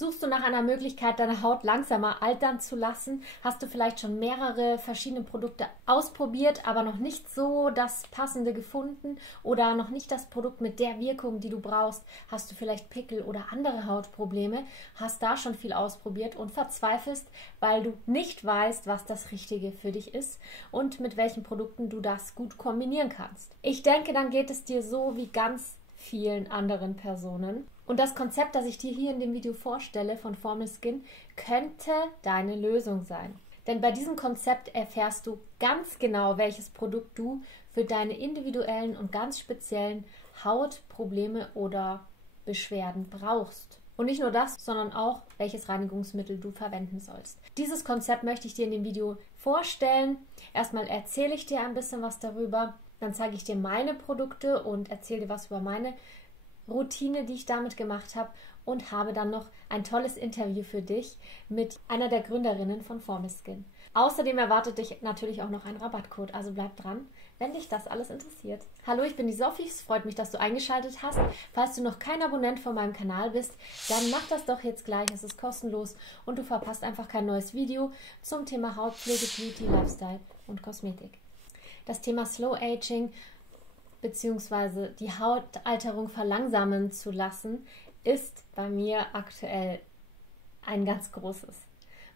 Suchst du nach einer Möglichkeit, deine Haut langsamer altern zu lassen? Hast du vielleicht schon mehrere verschiedene Produkte ausprobiert, aber noch nicht so das Passende gefunden oder noch nicht das Produkt mit der Wirkung, die du brauchst? Hast du vielleicht Pickel oder andere Hautprobleme? Hast da schon viel ausprobiert und verzweifelst, weil du nicht weißt, was das Richtige für dich ist und mit welchen Produkten du das gut kombinieren kannst? Ich denke, dann geht es dir so wie ganz vielen anderen Personen. Und das Konzept, das ich dir hier in dem Video vorstelle von Formyskin, könnte deine Lösung sein. Denn bei diesem Konzept erfährst du ganz genau, welches Produkt du für deine individuellen und ganz speziellen Hautprobleme oder Beschwerden brauchst. Und nicht nur das, sondern auch, welches Reinigungsmittel du verwenden sollst. Dieses Konzept möchte ich dir in dem Video vorstellen. Erstmal erzähle ich dir ein bisschen was darüber, dann zeige ich dir meine Produkte und erzähle dir was über meine Routine, die ich damit gemacht habe, und habe dann noch ein tolles Interview für dich mit einer der Gründerinnen von Formyskin. Außerdem erwartet dich natürlich auch noch ein Rabattcode, also bleib dran, wenn dich das alles interessiert. Hallo, ich bin die Sophie, es freut mich, dass du eingeschaltet hast. Falls du noch kein Abonnent von meinem Kanal bist, dann mach das doch jetzt gleich, es ist kostenlos und du verpasst einfach kein neues Video zum Thema Hautpflege, Beauty, Lifestyle und Kosmetik. Das Thema Slow Aging bzw. die Hautalterung verlangsamen zu lassen, ist bei mir aktuell ein ganz großes.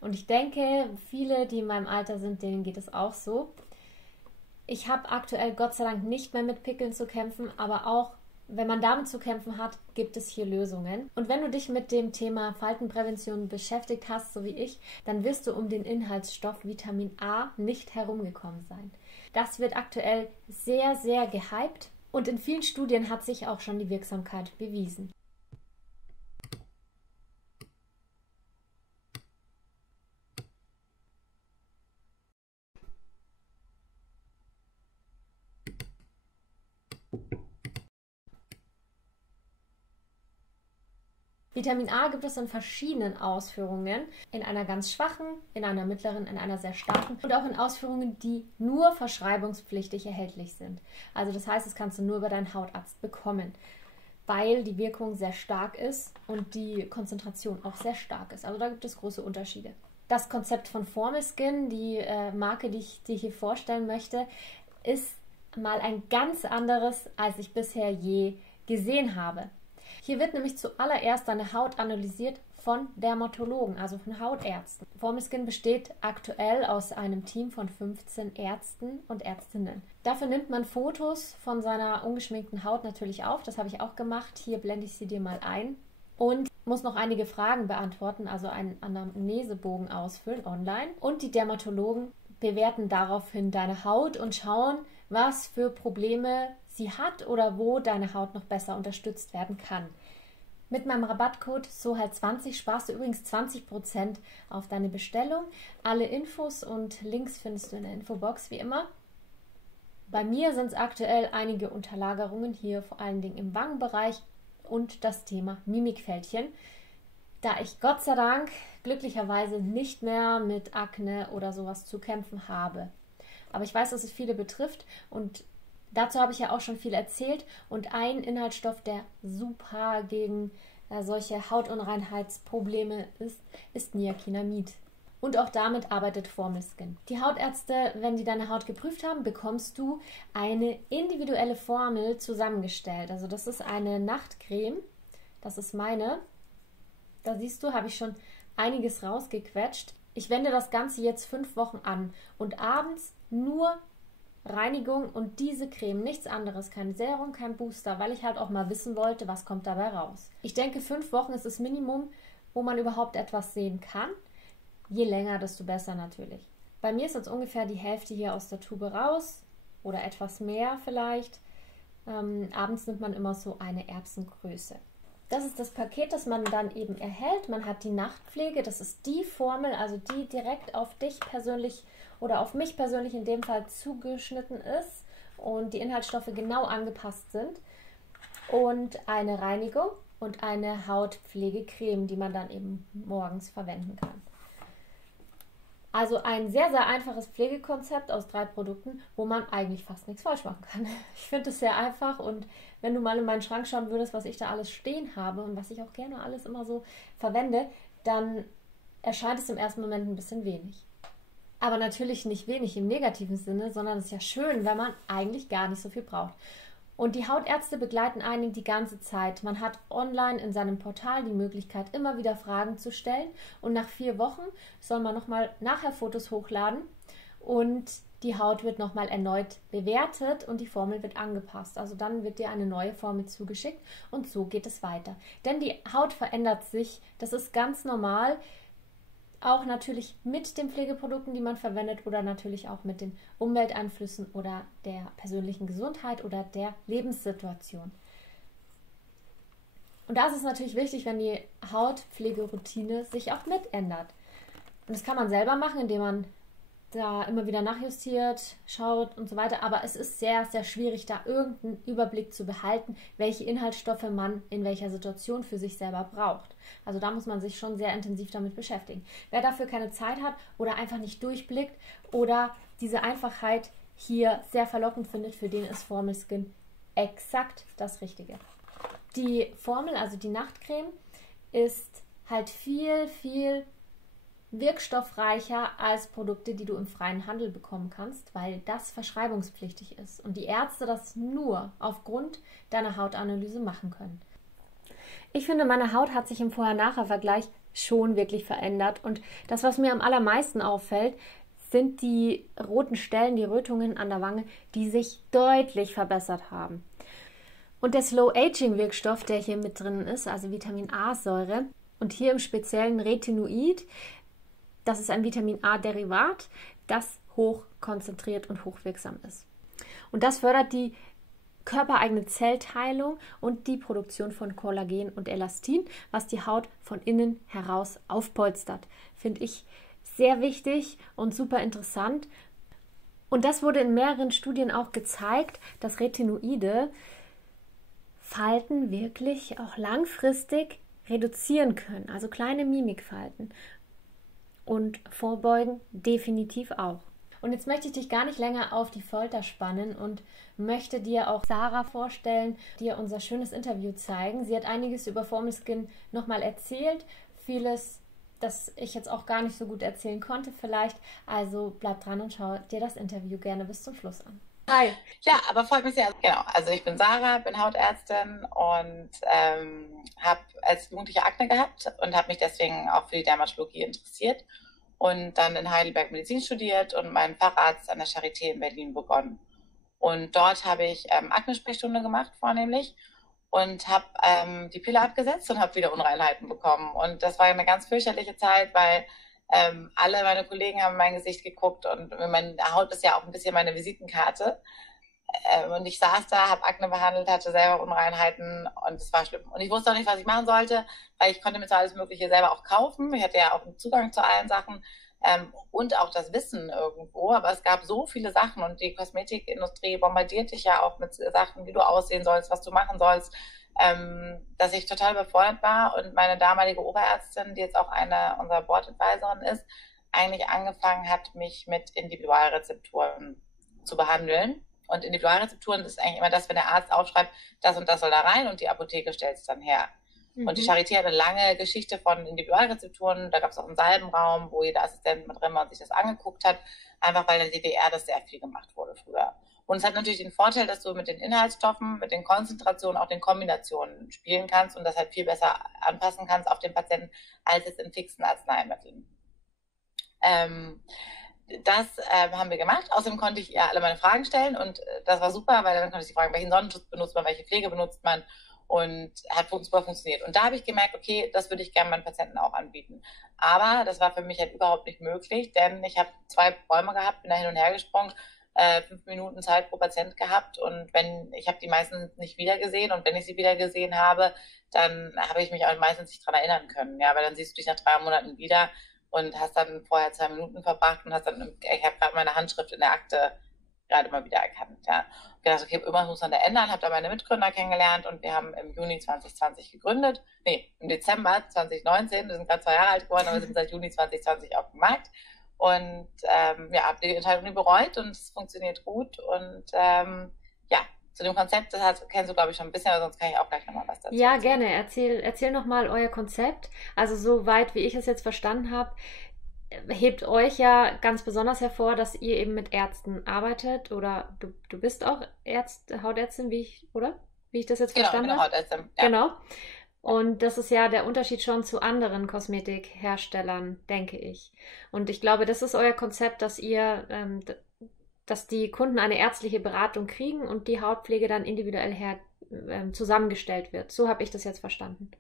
Und ich denke, viele, die in meinem Alter sind, denen geht es auch so. Ich habe aktuell Gott sei Dank nicht mehr mit Pickeln zu kämpfen, aber auch wenn man damit zu kämpfen hat, gibt es hier Lösungen. Und wenn du dich mit dem Thema Faltenprävention beschäftigt hast, so wie ich, dann wirst du um den Inhaltsstoff Vitamin A nicht herumgekommen sein. Das wird aktuell sehr, sehr gehypt und in vielen Studien hat sich auch schon die Wirksamkeit bewiesen. Vitamin A gibt es in verschiedenen Ausführungen, in einer ganz schwachen, in einer mittleren, in einer sehr starken und auch in Ausführungen, die nur verschreibungspflichtig erhältlich sind. Also das heißt, das kannst du nur über deinen Hautarzt bekommen, weil die Wirkung sehr stark ist und die Konzentration auch sehr stark ist. Also da gibt es große Unterschiede. Das Konzept von Formyskin, die Marke, die ich dir hier vorstellen möchte, ist mal ein ganz anderes, als ich bisher je gesehen habe. Hier wird nämlich zuallererst deine Haut analysiert von Dermatologen, also von Hautärzten. Formyskin besteht aktuell aus einem Team von 15 Ärzten und Ärztinnen. Dafür nimmt man Fotos von seiner ungeschminkten Haut natürlich auf, das habe ich auch gemacht. Hier blende ich sie dir mal ein und muss noch einige Fragen beantworten, also einen Anamnesebogen ausfüllen online. Und die Dermatologen bewerten daraufhin deine Haut und schauen, was für Probleme sie hat oder wo deine Haut noch besser unterstützt werden kann. Mit meinem Rabattcode SOHAL20 sparst du übrigens 20% auf deine Bestellung. Alle Infos und Links findest du in der Infobox wie immer. Bei mir sind es aktuell einige Unterlagerungen hier, vor allen Dingen im Wangenbereich und das Thema Mimikfältchen, da ich Gott sei Dank glücklicherweise nicht mehr mit Akne oder sowas zu kämpfen habe. Aber ich weiß, dass es viele betrifft und dazu habe ich ja auch schon viel erzählt und ein Inhaltsstoff, der super gegen solche Hautunreinheitsprobleme ist Niacinamid. Und auch damit arbeitet Formyskin. Die Hautärzte, wenn die deine Haut geprüft haben, bekommst du eine individuelle Formel zusammengestellt. Also das ist eine Nachtcreme, das ist meine. Da siehst du, habe ich schon einiges rausgequetscht. Ich wende das Ganze jetzt 5 Wochen an und abends nur Reinigung und diese Creme, nichts anderes, kein Serum, kein Booster, weil ich halt auch mal wissen wollte, was kommt dabei raus. Ich denke, 5 Wochen ist das Minimum, wo man überhaupt etwas sehen kann. Je länger, desto besser natürlich. Bei mir ist jetzt ungefähr die Hälfte hier aus der Tube raus oder etwas mehr vielleicht. Abends nimmt man immer so eine Erbsengröße. Das ist das Paket, das man dann eben erhält. Man hat die Nachtpflege, das ist die Formel, also die direkt auf dich persönlich oder auf mich persönlich in dem Fall zugeschnitten ist und die Inhaltsstoffe genau angepasst sind. Und eine Reinigung und eine Hautpflegecreme, die man dann eben morgens verwenden kann. Also ein sehr, sehr einfaches Pflegekonzept aus 3 Produkten, wo man eigentlich fast nichts falsch machen kann. Ich finde es sehr einfach und wenn du mal in meinen Schrank schauen würdest, was ich da alles stehen habe und was ich auch gerne alles immer so verwende, dann erscheint es im ersten Moment ein bisschen wenig. Aber natürlich nicht wenig im negativen Sinne, sondern es ist ja schön, wenn man eigentlich gar nicht so viel braucht. Und die Hautärzte begleiten einen die ganze Zeit. Man hat online in seinem Portal die Möglichkeit, immer wieder Fragen zu stellen. Und nach 4 Wochen soll man nochmal nachher Fotos hochladen und die Haut wird nochmal erneut bewertet und die Formel wird angepasst. Also dann wird dir eine neue Formel zugeschickt und so geht es weiter. Denn die Haut verändert sich, das ist ganz normal. Auch natürlich mit den Pflegeprodukten, die man verwendet oder natürlich auch mit den Umwelteinflüssen oder der persönlichen Gesundheit oder der Lebenssituation. Und da ist es natürlich wichtig, wenn die Hautpflegeroutine sich auch mitändert. Und das kann man selber machen, indem man da immer wieder nachjustiert, schaut und so weiter. Aber es ist sehr, sehr schwierig, da irgendeinen Überblick zu behalten, welche Inhaltsstoffe man in welcher Situation für sich selber braucht. Also da muss man sich schon sehr intensiv damit beschäftigen. Wer dafür keine Zeit hat oder einfach nicht durchblickt oder diese Einfachheit hier sehr verlockend findet, für den ist Formel Skin exakt das Richtige. Die Formel, also die Nachtcreme, ist halt viel, viel wirkstoffreicher als Produkte, die du im freien Handel bekommen kannst, weil das verschreibungspflichtig ist und die Ärzte das nur aufgrund deiner Hautanalyse machen können. Ich finde, meine Haut hat sich im Vorher-Nachher-Vergleich schon wirklich verändert und das, was mir am allermeisten auffällt, sind die roten Stellen, die Rötungen an der Wange, die sich deutlich verbessert haben. Und der Slow-Aging-Wirkstoff, der hier mit drin ist, also Vitamin A-Säure und hier im speziellen Retinoid, das ist ein Vitamin A-Derivat, das hochkonzentriert und hochwirksam ist. Und das fördert die körpereigene Zellteilung und die Produktion von Kollagen und Elastin, was die Haut von innen heraus aufpolstert. Finde ich sehr wichtig und super interessant. Und das wurde in mehreren Studien auch gezeigt, dass Retinoide Falten wirklich auch langfristig reduzieren können, also kleine Mimikfalten. Und vorbeugen definitiv auch. Und jetzt möchte ich dich gar nicht länger auf die Folter spannen und möchte dir auch Sarah vorstellen, dir unser schönes Interview zeigen. Sie hat einiges über Formel Skin nochmal erzählt, vieles, das ich jetzt auch gar nicht so gut erzählen konnte vielleicht. Also bleib dran und schau dir das Interview gerne bis zum Schluss an. Hi. Ja, aber freut mich sehr. Genau, also ich bin Sarah, bin Hautärztin und habe als Jugendliche Akne gehabt und habe mich deswegen auch für die Dermatologie interessiert und dann in Heidelberg Medizin studiert und meinen Facharzt an der Charité in Berlin begonnen. Und dort habe ich Akne-Sprechstunde gemacht vornehmlich und habe die Pille abgesetzt und habe wieder Unreinheiten bekommen. Und das war eine ganz fürchterliche Zeit, weil alle meine Kollegen haben in mein Gesicht geguckt und meine Haut ist ja auch ein bisschen meine Visitenkarte. Und ich saß da, habe Akne behandelt, hatte selber Unreinheiten und es war schlimm. Und ich wusste auch nicht, was ich machen sollte, weil ich konnte mir zwar alles Mögliche selber auch kaufen. Ich hatte ja auch einen Zugang zu allen Sachen und auch das Wissen irgendwo. Aber es gab so viele Sachen und die Kosmetikindustrie bombardiert dich ja auch mit Sachen, wie du aussehen sollst, was du machen sollst, dass ich total überfordert war und meine damalige Oberärztin, die jetzt auch eine unserer Board-Advisorin ist, eigentlich angefangen hat, mich mit Individualrezepturen zu behandeln. Und Individualrezepturen ist eigentlich immer das, wenn der Arzt aufschreibt, das und das soll da rein und die Apotheke stellt es dann her. Und die Charité hat eine lange Geschichte von Individualrezepturen. Da gab es auch einen Salbenraum, wo jeder Assistent mit drin war und sich das angeguckt hat, einfach weil in der DDR das sehr viel gemacht wurde früher. Und es hat natürlich den Vorteil, dass du mit den Inhaltsstoffen, mit den Konzentrationen, auch den Kombinationen spielen kannst und das halt viel besser anpassen kannst auf den Patienten als jetzt in fixen Arzneimitteln. Das haben wir gemacht. Außerdem konnte ich ihr alle meine Fragen stellen und das war super, weil dann konnte ich sie fragen, welchen Sonnenschutz benutzt man, welche Pflege benutzt man und hat super funktioniert. Und da habe ich gemerkt, okay, das würde ich gerne meinen Patienten auch anbieten. Aber das war für mich halt überhaupt nicht möglich, denn ich habe 2 Räume gehabt, bin da hin und her gesprungen, 5 Minuten Zeit pro Patient gehabt und ich habe die meistens nicht wiedergesehen und wenn ich sie wiedergesehen habe, dann habe ich mich auch meistens nicht daran erinnern können. Ja, weil dann siehst du dich nach 3 Monaten wieder und hast dann vorher 2 Minuten verbracht und hast dann, ich habe gerade meine Handschrift in der Akte gerade mal wieder erkannt. Ja. Und gedacht, okay, irgendwas muss man da ändern, habe da meine Mitgründer kennengelernt und wir haben im Juni 2020 gegründet. Nee, im Dezember 2019, wir sind gerade 2 Jahre alt geworden, aber wir sind seit Juni 2020 auf dem Markt. Und ja, habe die Entscheidung nie bereut und es funktioniert gut. Und ja, zu dem Konzept, kennst du, glaube ich, schon ein bisschen, aber sonst kann ich auch gleich nochmal was dazu Ja, erzählen. gerne. Erzähl nochmal euer Konzept. Also soweit, wie ich es jetzt verstanden habe, hebt euch ja ganz besonders hervor, dass ihr eben mit Ärzten arbeitet oder du bist auch Hautärztin, oder? Wie ich das jetzt Genau, ich bin verstanden eine habe? Hautärztin. Ja. Genau. Und das ist ja der Unterschied schon zu anderen Kosmetikherstellern, denke ich. Und ich glaube, das ist euer Konzept, dass die Kunden eine ärztliche Beratung kriegen und die Hautpflege dann individuell zusammengestellt wird. So habe ich das jetzt verstanden.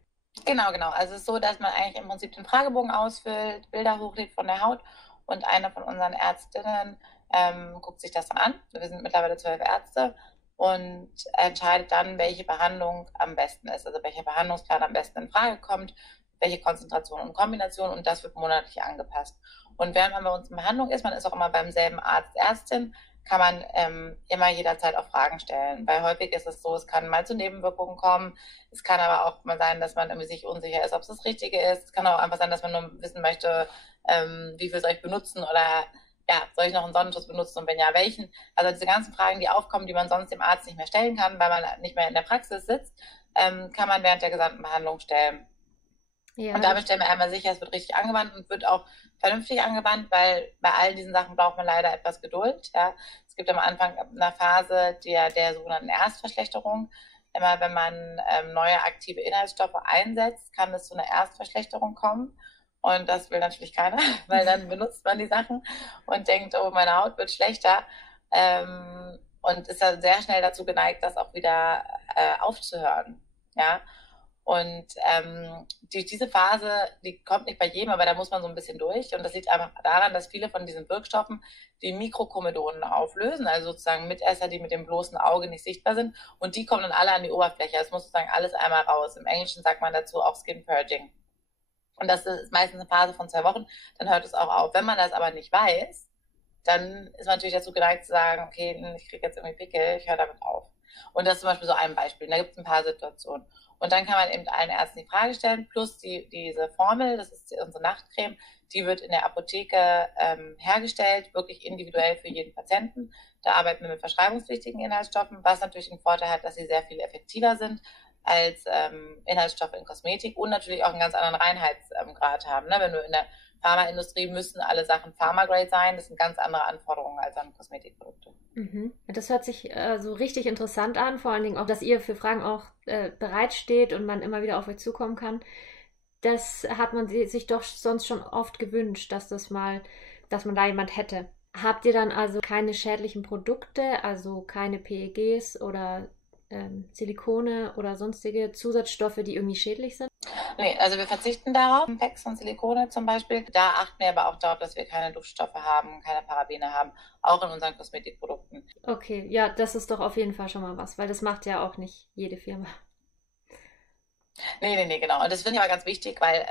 Genau, genau. Also es ist so, dass man eigentlich im Prinzip den Fragebogen ausfüllt, Bilder hochlädt von der Haut und eine von unseren Ärztinnen guckt sich das dann an. Wir sind mittlerweile 12 Ärzte und entscheidet dann, welche Behandlung am besten ist, also welcher Behandlungsplan am besten in Frage kommt, welche Konzentration und Kombination, und das wird monatlich angepasst. Und während man bei uns in Behandlung ist, man ist auch immer beim selben Arzt, Ärztin, kann man immer jederzeit auch Fragen stellen, weil häufig ist es so, es kann mal zu Nebenwirkungen kommen, es kann aber auch mal sein, dass man irgendwie sich unsicher ist, ob es das Richtige ist, es kann auch einfach sein, dass man nur wissen möchte, wie viel soll ich benutzen oder ja, soll ich noch einen Sonnenschutz benutzen und wenn ja, welchen? Also diese ganzen Fragen, die aufkommen, die man sonst dem Arzt nicht mehr stellen kann, weil man nicht mehr in der Praxis sitzt, kann man während der gesamten Behandlung stellen. Ja, und damit stellen wir einmal sicher, es wird richtig angewandt und wird auch vernünftig angewandt, weil bei all diesen Sachen braucht man leider etwas Geduld. Ja. Es gibt am Anfang eine Phase der sogenannten Erstverschlechterung. Immer wenn man neue aktive Inhaltsstoffe einsetzt, kann es zu einer Erstverschlechterung kommen. Und das will natürlich keiner, weil dann benutzt man die Sachen und denkt, oh, meine Haut wird schlechter. Und ist dann sehr schnell dazu geneigt, das auch wieder aufzuhören. Ja. Und diese Phase, die kommt nicht bei jedem, aber da muss man so ein bisschen durch. Und das liegt einfach daran, dass viele von diesen Wirkstoffen die Mikrokomedonen auflösen, also sozusagen Mitesser, die mit dem bloßen Auge nicht sichtbar sind. Und die kommen dann alle an die Oberfläche. Es muss sozusagen alles einmal raus. Im Englischen sagt man dazu auch Skin Purging. Und das ist meistens eine Phase von 2 Wochen. Dann hört es auch auf. Wenn man das aber nicht weiß, dann ist man natürlich dazu geneigt zu sagen, okay, ich kriege jetzt irgendwie Pickel, ich höre damit auf. Und das ist zum Beispiel so ein Beispiel. Da gibt es ein paar Situationen. Und dann kann man eben allen Ärzten die Frage stellen, plus diese Formel, das ist unsere Nachtcreme, die wird in der Apotheke hergestellt, wirklich individuell für jeden Patienten. Da arbeiten wir mit verschreibungspflichtigen Inhaltsstoffen, was natürlich den Vorteil hat, dass sie sehr viel effektiver sind als Inhaltsstoffe in Kosmetik und natürlich auch einen ganz anderen Reinheitsgrad haben. Ne? Wenn du in der Pharmaindustrie müssen alle Sachen Pharma-Grade sein. Das sind ganz andere Anforderungen als an Kosmetikprodukte. Mhm. Das hört sich so richtig interessant an, vor allen Dingen auch, dass ihr für Fragen auch bereitsteht und man immer wieder auf euch zukommen kann. Das hat man sich doch sonst schon oft gewünscht, dass man da jemand hätte. Habt ihr dann also keine schädlichen Produkte, also keine PEGs oder Silikone oder sonstige Zusatzstoffe, die irgendwie schädlich sind? Nee, also wir verzichten darauf, Packs und Silikone zum Beispiel. Da achten wir aber auch darauf, dass wir keine Duftstoffe haben, keine Parabene haben, auch in unseren Kosmetikprodukten. Okay, ja, das ist doch auf jeden Fall schon mal was, weil das macht ja auch nicht jede Firma. Nee, genau. Und das finde ich aber ganz wichtig, weil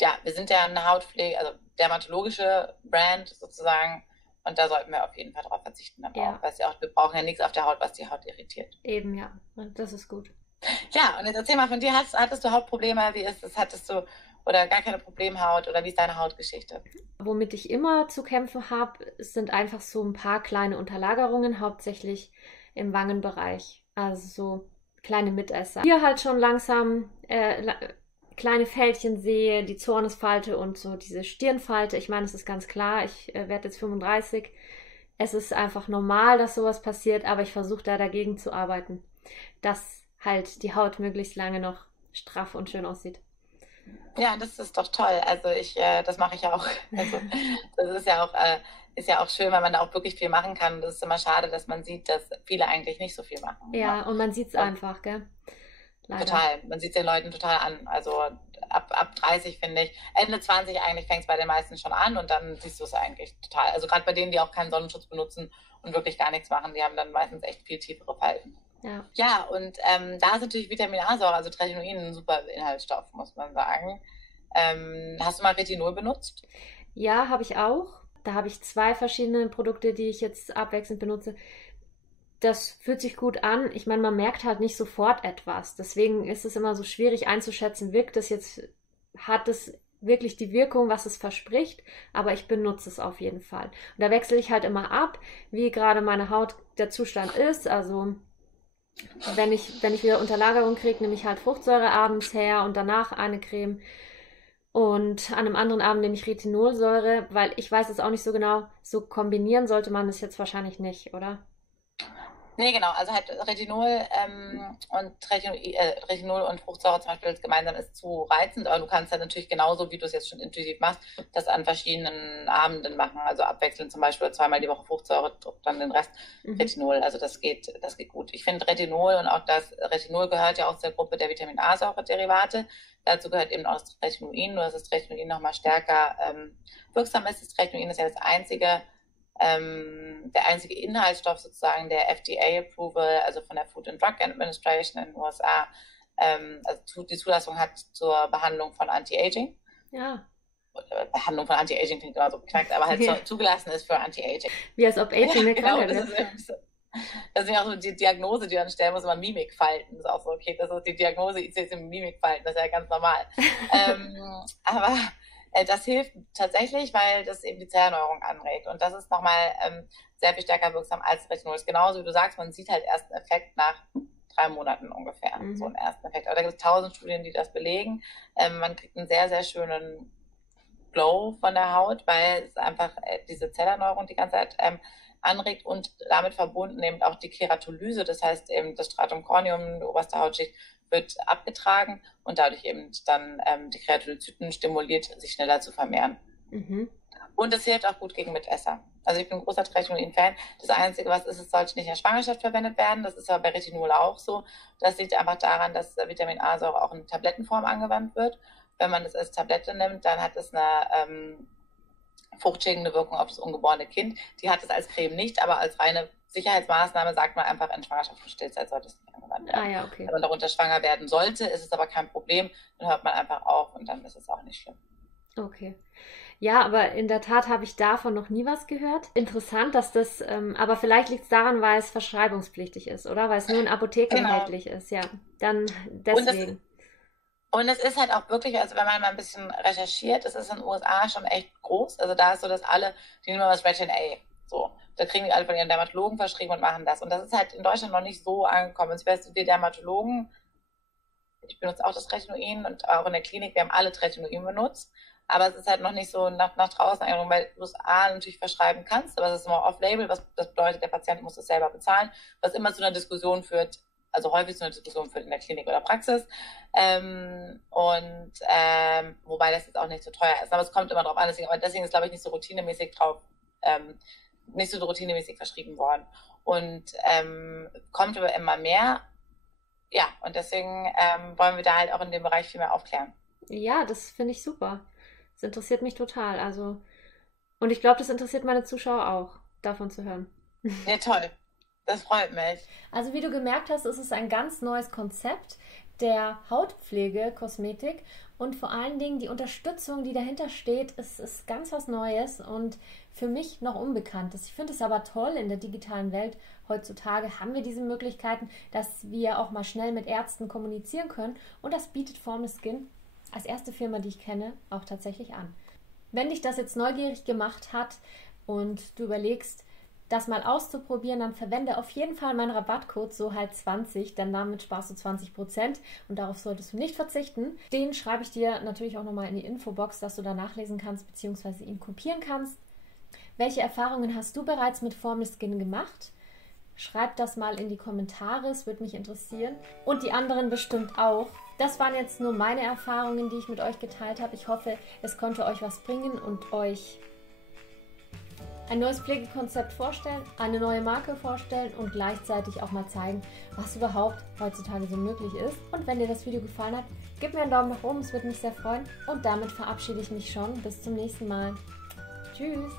ja, wir sind ja eine Hautpflege, also dermatologische Brand sozusagen. Und da sollten wir auf jeden Fall darauf verzichten. Ja. Weil wir brauchen ja nichts auf der Haut, was die Haut irritiert. Eben, ja. Das ist gut. Ja, und jetzt erzähl mal von dir, hattest du Hautprobleme? Wie ist es? Hattest du oder gar keine Problemhaut oder wie ist deine Hautgeschichte? Womit ich immer zu kämpfen habe, sind einfach so ein paar kleine Unterlagerungen, hauptsächlich im Wangenbereich. Also so kleine Mitesser. Hier halt schon langsam kleine Fältchen sehe, die Zornesfalte und so diese Stirnfalte. Ich meine, es ist ganz klar, ich werde jetzt 35. Es ist einfach normal, dass sowas passiert, aber ich versuche da dagegen zu arbeiten, dass halt die Haut möglichst lange noch straff und schön aussieht. Ja, das ist doch toll. Also das mache ich auch. Also das ist ja auch schön, weil man da auch wirklich viel machen kann. Und das ist immer schade, dass man sieht, dass viele eigentlich nicht so viel machen. Ja, und man sieht es einfach, gell? Leider. Total. Man sieht es den Leuten total an. Also ab 30 finde ich. Ende 20 eigentlich fängt es bei den meisten schon an und dann siehst du es eigentlich total. Also gerade bei denen, die auch keinen Sonnenschutz benutzen und wirklich gar nichts machen, die haben dann meistens echt viel tiefere Falten. Ja, und da ist natürlich Vitamin A-Säure, also Tretinoin, ein super Inhaltsstoff, muss man sagen. Hast du mal Retinol benutzt? Ja, habe ich auch. Da habe ich 2 verschiedene Produkte, die ich jetzt abwechselnd benutze. Das fühlt sich gut an. Ich meine, man merkt halt nicht sofort etwas. Deswegen ist es immer so schwierig einzuschätzen, wirkt das jetzt, hat es wirklich die Wirkung, was es verspricht, aber ich benutze es auf jeden Fall. Und da wechsle ich halt immer ab, wie gerade meine Haut der Zustand ist. Also wenn ich wieder Unterlagerung kriege, nehme ich halt Fruchtsäure abends her und danach eine Creme. Und an einem anderen Abend nehme ich Retinolsäure, weil ich weiß es auch nicht so genau, so kombinieren sollte man das jetzt wahrscheinlich nicht, oder? Nee, genau. Also halt Retinol und Fruchtsäure zum Beispiel gemeinsam ist zu reizend, aber du kannst dann natürlich genauso, wie du es jetzt schon intuitiv machst, das an verschiedenen Abenden machen. Also abwechselnd zum Beispiel zweimal die Woche Fruchtsäure, dann den Rest Retinol. Also das geht gut. Ich finde Retinol und auch das Retinol gehört ja auch zur Gruppe der Vitamin A-Säure-Derivate. Dazu gehört eben auch das Retinoin, nur dass das Retinoin nochmal stärker wirksam ist. Das Retinoin ist ja der einzige Inhaltsstoff sozusagen der FDA-Approval, also von der Food and Drug Administration in den USA, also die Zulassung hat zur Behandlung von Anti-Aging. Ja. Behandlung von Anti-Aging klingt immer so beknackt, aber halt zugelassen ist für Anti-Aging. Wie als ob Aging eine Krankheit ist. Das ist ja auch so die Diagnose, die man stellen muss, immer Mimikfalten. Das ist auch so, okay, das ist die Diagnose, ich sehe es im Mimikfalten, das ist ja ganz normal. Aber das hilft tatsächlich, weil das eben die Zellerneuerung anregt. Und das ist nochmal sehr viel stärker wirksam als Retinol. Das ist genauso, wie du sagst, man sieht halt erst einen Effekt nach 3 Monaten ungefähr. So einen ersten Effekt. Aber da gibt es 1000 Studien, die das belegen. Man kriegt einen sehr, sehr schönen Glow von der Haut, weil es einfach diese Zellerneuerung die ganze Zeit anregt und damit verbunden eben auch die Keratolyse. Das heißt eben das Stratum corneum, die oberste Hautschicht, wird abgetragen und dadurch eben dann die Keratolyzyten stimuliert, sich schneller zu vermehren. Und es hilft auch gut gegen Mitesser. Also ich bin ein großer Retinoin-Fan. Das Einzige, was ist, es sollte nicht in der Schwangerschaft verwendet werden. Das ist aber bei Retinol auch so. Das liegt einfach daran, dass Vitamin A-Säure auch in Tablettenform angewandt wird. Wenn man das als Tablette nimmt, dann hat es eine fruchtschädigende Wirkung auf das ungeborene Kind. Die hat es als Creme nicht, aber als reine Sicherheitsmaßnahme sagt man einfach, in Schwangerschaft und Stillzeit sollte es nicht angewandt werden. Ja, okay. Wenn man darunter schwanger werden sollte, ist es aber kein Problem. Dann hört man einfach auf und dann ist es auch nicht schlimm. Okay. Ja, aber in der Tat habe ich davon noch nie was gehört. Interessant, dass das, aber vielleicht liegt es daran, weil es verschreibungspflichtig ist, oder? Weil es nur in Apotheken erhältlich ist, ja. Dann deswegen. Und es ist halt auch wirklich, also wenn man mal ein bisschen recherchiert, es ist in den USA schon echt groß. Also da ist so, dass alle, die nehmen das Retin A. So, da kriegen die alle von ihren Dermatologen verschrieben und machen das. Und das ist halt in Deutschland noch nicht so angekommen. Ich weiß, wir Dermatologen, ich benutze auch das Retinoin und auch in der Klinik, wir haben alle Retinoin benutzt. Aber es ist halt noch nicht so nach draußen eingegangen, weil du es natürlich verschreiben kannst, aber es ist immer off-label. Das bedeutet, der Patient muss es selber bezahlen, was immer zu einer Diskussion führt, also häufig zu einer Diskussion führt in der Klinik oder Praxis. Wobei das jetzt auch nicht so teuer ist. Aber es kommt immer drauf an. Aber deswegen ist, glaube ich, nicht so routinemäßig verschrieben worden. Und kommt aber immer mehr. Ja, und deswegen wollen wir da halt auch in dem Bereich viel mehr aufklären. Ja, das finde ich super. Das interessiert mich total. Also, und ich glaube, das interessiert meine Zuschauer auch, davon zu hören. Ja, toll. Das freut mich. Also wie du gemerkt hast, ist es ein ganz neues Konzept der Hautpflege-Kosmetik und vor allen Dingen die Unterstützung, die dahinter steht, ist ganz was Neues und für mich noch Unbekanntes. Ich finde es aber toll, in der digitalen Welt heutzutage haben wir diese Möglichkeiten, dass wir auch mal schnell mit Ärzten kommunizieren können und das bietet Formless Skin als erste Firma, die ich kenne, auch tatsächlich an. Wenn dich das jetzt neugierig gemacht hat und du überlegst, das mal auszuprobieren, dann verwende auf jeden Fall meinen Rabattcode SOHAL20, denn damit sparst du 20% und darauf solltest du nicht verzichten. Den schreibe ich dir natürlich auch nochmal in die Infobox, dass du da nachlesen kannst bzw. ihn kopieren kannst. Welche Erfahrungen hast du bereits mit Formless Skin gemacht? Schreib das mal in die Kommentare, es würde mich interessieren. Und die anderen bestimmt auch. Das waren jetzt nur meine Erfahrungen, die ich mit euch geteilt habe. Ich hoffe, es konnte euch was bringen und euch ein neues Pflegekonzept vorstellen, eine neue Marke vorstellen und gleichzeitig auch mal zeigen, was überhaupt heutzutage so möglich ist. Und wenn dir das Video gefallen hat, gib mir einen Daumen nach oben, es würde mich sehr freuen. Und damit verabschiede ich mich schon. Bis zum nächsten Mal. Tschüss!